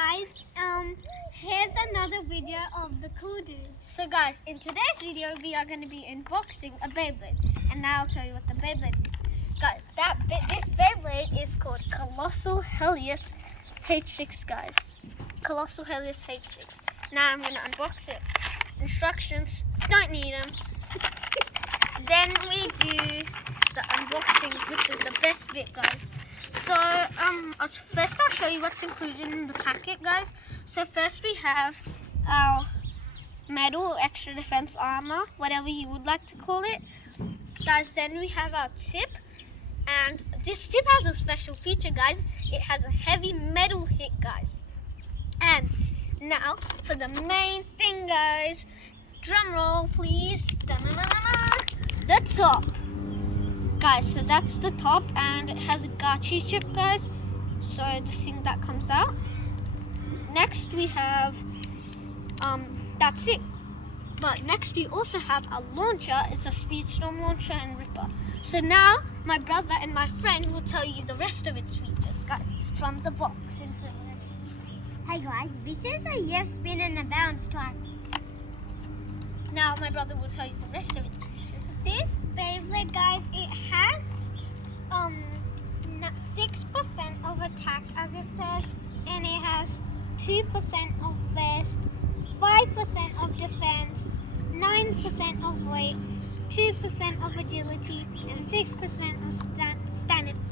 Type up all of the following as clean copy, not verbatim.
guys, here's another video of the cool dudes. So guys, in today's video we are going to be unboxing a Beyblade, and now I'll tell you what the Beyblade is. Guys, this Beyblade is called Collosal Helios H6, guys. Collosal Helios H6. Now I'm going to unbox it. Instructions, don't need them. Then we do the unboxing, which is the best bit, guys. So first I'll show you what's included in the packet, guys. So first we have our metal extra defense armor, whatever you would like to call it, guys. Then we have our tip, and this tip has a special feature, guys. It has a heavy metal hit, guys. And now for the main thing, guys. Drum roll, please. Da-na-na-na-na. The top. Guys, so that's the top, and it has a gachi chip, guys. So the thing that comes out. Next we have, that's it. But next we also have a launcher. It's a Speedstorm launcher and ripper. So now my brother and my friend will tell you the rest of its features, guys, from the box. Hey guys, this is a yes spin and a bounce type. Now my brother will tell you the rest of its features. This Beyblade, guys, it has 6% of attack, as it says, and it has 2% of burst, 5% of defense, 9% of weight, 2% of agility, and 6% of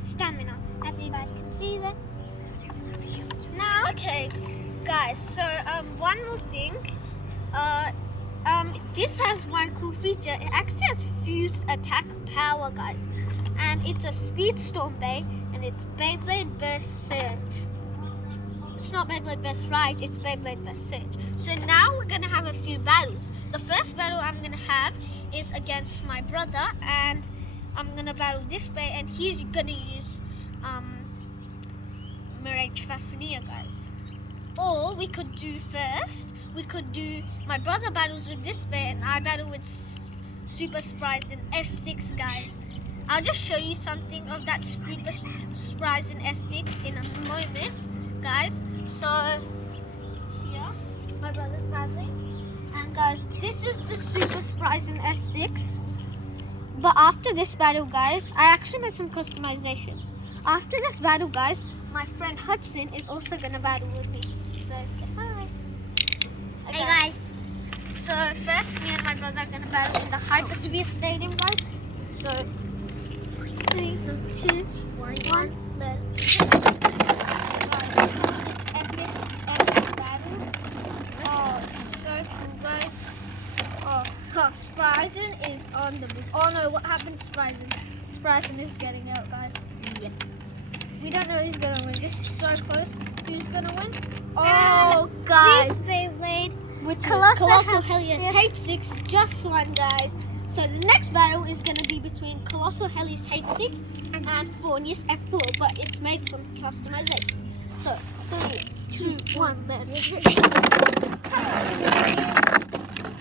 stamina, as you guys can see there. Now, okay, guys. So one more thing. This has one cool feature. It actually has fused attack power, guys, and it's a Speedstorm Bay, and it's Beyblade Burst Surge. It's not Beyblade Burst Ride, it's Beyblade Burst Surge. So now we're gonna have a few battles. The first battle I'm gonna have is against my brother, and I'm gonna battle this Bay, and he's gonna use Mirage Fafnir, guys. Or we could do my brother battles with this Bay and I battle with Super Spryzen S6, guys. I'll just show you something of that Super Spryzen S6 in a moment, guys. So here, my brother's battling, and guys, this is the Super Spryzen S6. But after this battle, guys, I actually made some customizations. After this battle, guys, my friend Hudson is also gonna battle with me. So say hi. Okay. Hey guys. So first, me and my brother are gonna battle in the Hypersphere Stadium, guys. So 3, 2, 1, let's epic battle. Oh, it's so cool, guys. Oh, Spryzen is on the move. Oh no, what happened to Spryzen? Spryzen is getting out, guys. Yeah. We don't know who's gonna win. This is so close. Who's gonna win? Oh, guys. This Beyblade With Collosal Helios H6 just won, guys. So the next battle is gonna be between Collosal Helios H6 and Fornius F4, but it's made some customization. So 3, 2, 1, let's.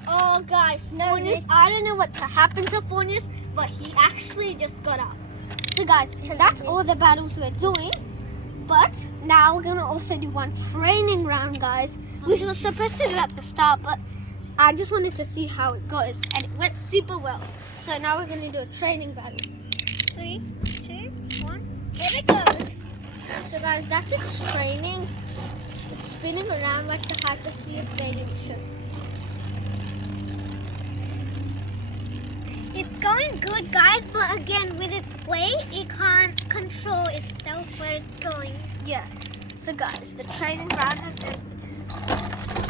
Oh, guys, Fornius. I don't know what happened to Fornius, but he actually just got up. So guys, that's all the battles we're doing. But now we're gonna also do one training round, guys, which was supposed to do at the start, but I just wanted to see how it goes, and it went super well. So now we're gonna do a training battle. 3, 2, 1, here it goes. So guys, that's its training. It's spinning around like the Hypersphere Stadium should. It's going good, guys, but again, with its weight, it can't control itself where it's going. Yeah. So guys, the training round has ended.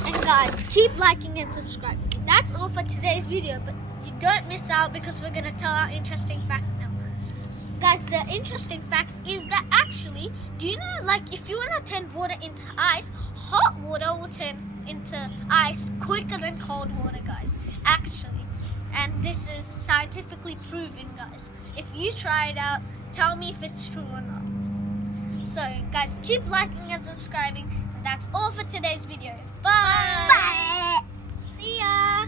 And guys, keep liking and subscribing. That's all for today's video, but you don't miss out because we're gonna tell our interesting fact now. Guys, the interesting fact is that actually, do you know, like, if you wanna turn water into ice, hot water will turn into ice quicker than cold water, guys. Actually. And this is scientifically proven, guys. If you try it out, tell me if it's true or not. So, guys, keep liking and subscribing. That's all for today's video. Bye! Bye! See ya!